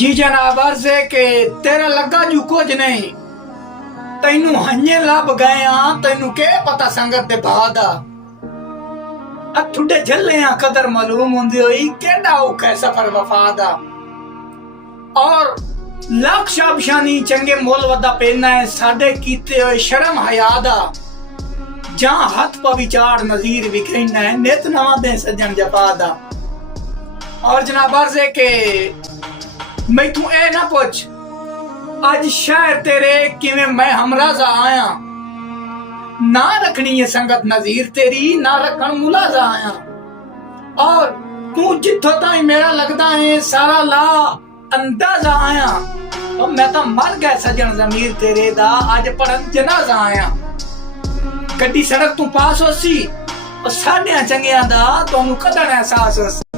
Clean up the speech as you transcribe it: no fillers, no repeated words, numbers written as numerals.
जी जनाब अर्ज है कि तेरा लगा जू कुछ नहीं तेनू हंजे लब गए तेनू के पता संगत दे भादा थोड़े झल्ले कदर मालूम होंदी होई केड़ा औखा है सफर वफादा और लाख शाबशानी चंगे मोल वदा पेना है साडे कीते होए शर्म हयादा जहां हाथ पा विचार नजीर विखरना है नित नवा दे सजन जपादा। और जनाब अर्ज है के मैं तू ए ना पूछ आज शहर तेरे किवें मैं हमराजा आया ना रखनी है संगत नजीर तेरी ना रखन मुलाजा आया और तू जिथों ताई मेरा लगदा है सारा ला अंदाजा आया और मैं तो मर गया सजन जमीर तेरे दा आज पढ़न जनाजा आया गड्डी सड़क तू पास होसी और साढ़े चंगिया दा तोनू कदन एहसास होसी।